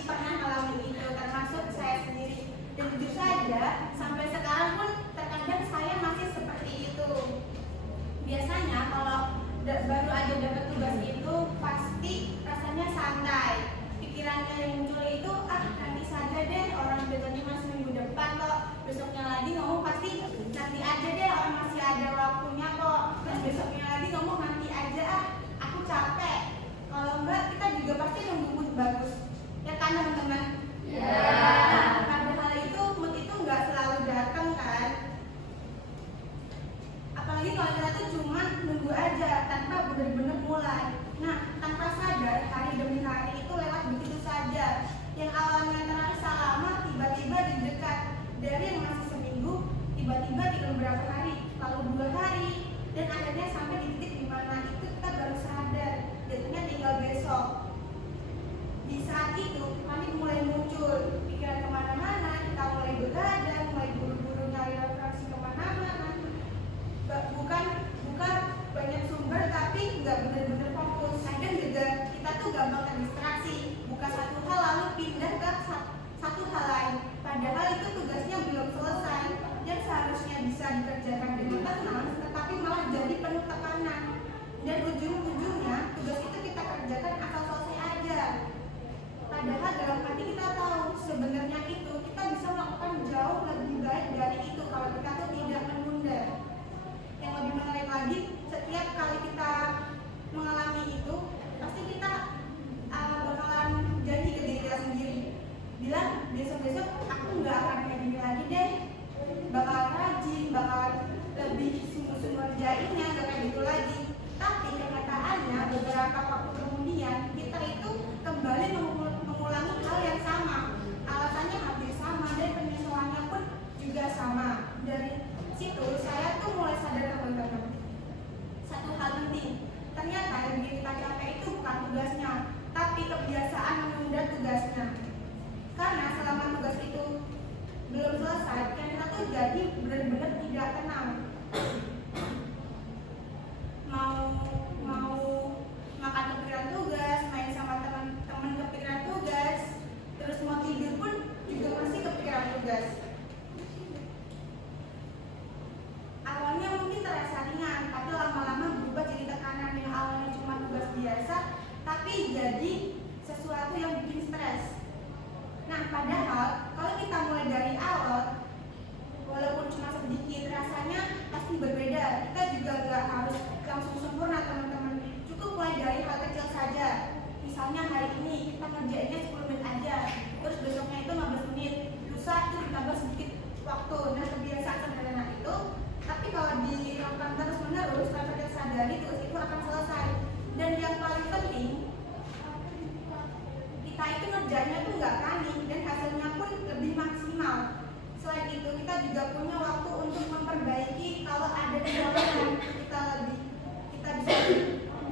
pasti pernah ngalamin itu, termasuk saya sendiri. Dan jujur saja, sampai sekarang pun terkadang saya masih seperti itu. Biasanya kalau baru aja dapat tugas itu pasti rasanya santai. Pikirannya yang muncul itu, nanti saja deh, orang deadline masih minggu depan kok. Besoknya lagi ngomong pasti nanti aja deh, orang masih ada waktunya kok. Terus besoknya lagi ngomong nanti aja, aku capek. Kalau enggak kita juga pasti nunggu mood bagus. Ya kan teman-teman? Nah, padahal itu mood itu enggak selalu datang kan. Apalagi kalau kita tuh cuma nunggu aja tanpa benar-benar mulai. Nah, tanpa sadar hari demi hari itu lewat begitu saja. Yang awalnya terasa lama tiba-tiba di dekat, dari yang masih seminggu tiba-tiba di beberapa hari, lalu 2 hari, dan akhirnya sampai di titik di mana itu kita baru sadar jadinya tinggal besok. Di saat itu panik mulai muncul, pikiran kemana-mana, kita mulai begadang, mulai buru-buru nyari referensi kemana-mana. Bukan banyak sumber tapi nggak benar-benar fokus. Kadang juga kita tuh gampang terdistraksi, buka satu hal lalu pindah ke satu hal lain, padahal itu tugasnya belum selesai yang seharusnya bisa dikerjakan dengan tenang, tetapi malah jadi penuh tekanan. Dan ujung-ujungnya tugas itu kita kerjakan asal selesai aja, padahal dalam hati kita tahu sebenarnya itu kita bisa melakukan jauh lebih baik dari itu kalau kita tuh tidak menunda. Yang lebih menarik lagi, setiap kali kita mengalami itu, pasti kita bakalan janji ke diri kita sendiri, bilang besok-besok aku nggak akan kayak gini lagi deh, bakal rajin, bakal lebih sungguh-sungguh ngerjainnya, nggak kayak gitu lagi. Tapi kenyataannya beberapa waktu kemudian kita itu kembali mengulangi hal yang sama, alasannya hampir sama dan penyesuaiannya pun juga sama. Dari situ saya tuh mulai sadar teman-teman, satu hal penting, ternyata yang bikin kita capek itu bukan tugasnya, tapi kebiasaan menunda tugasnya. Karena selama tugas itu belum selesai, kita tuh jadi benar-benar tidak tenang. Mau makan kepikiran tugas, main sama teman-teman kepikiran tugas, terus mau tidur pun juga masih kepikiran tugas. Awalnya mungkin terasa ringan, tapi lama-lama berubah jadi tekanan yang awalnya cuma tugas biasa, tapi jadi sesuatu yang bikin stres. Nah, padahal kalau kita mulai dari awal, walaupun cuma sedikit, rasanya pasti berbeda. Kita juga nggak harus langsung sempurna teman-teman. Cukup mulai dari hal kecil saja. Misalnya hari ini kita ngerjainnya 10 menit aja, terus besoknya itu 15 menit, lusa itu ditambah sedikit waktu. Nah, kebiasaan sederhana itu, tapi kalau dilakukan terus-menerus tanpa kita sadari, terus itu akan selesai. Dan yang paling penting, kita itu ngerjainnya tuh nggak panik dan hasilnya pun lebih maksimal. Selain itu kita juga punya waktu untuk memperbaiki kalau ada kekurangan, kita bisa lebih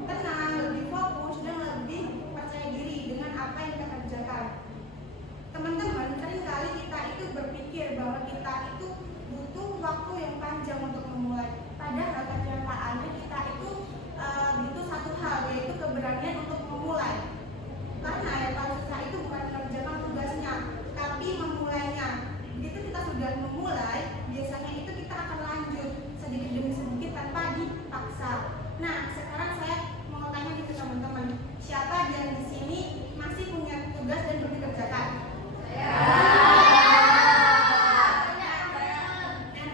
tenang, lebih fokus dan lebih percaya diri dengan apa yang kita kerjakan. Teman-teman, seringkali kita itu berpikir bahwa kita itu butuh waktu yang panjang untuk memulai. Padahal kenyataannya kita itu butuh satu hal, yaitu keberanian untuk memulai. Karena yang paling susah itu bukan mengerjakan tugasnya, tapi memulainya. Begitu kita sudah memulai, biasanya itu kita akan lanjut sedikit demi sedikit tanpa dipaksa. Nah, sekarang saya mau tanya nih ke teman-teman, siapa yang di sini masih punya tugas dan belum dikerjakan?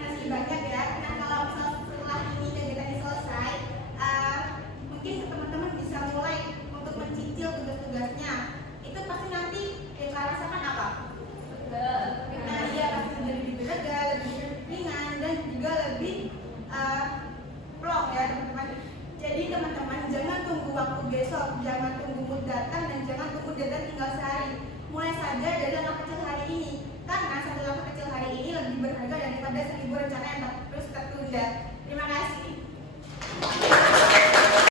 Masih banyak ya. Nah, kalau setelah ini kegiatannya selesai, mungkin teman-teman bisa mulai untuk mencicil tugas-tugasnya. Itu pasti nanti yang rasakan apa? Nah, iya pasti lebih lega, lebih ringan dan juga lebih plong ya teman-teman. Jadi teman-teman jangan tunggu waktu besok, jangan tunggu mood datang dan jangan tunggu deadline tinggal sehari. Mulai saja dari langkah kecil hari ini, karena satu langkah kecil hari ini lebih berharga daripada 1000 rencana yang terus tertunda.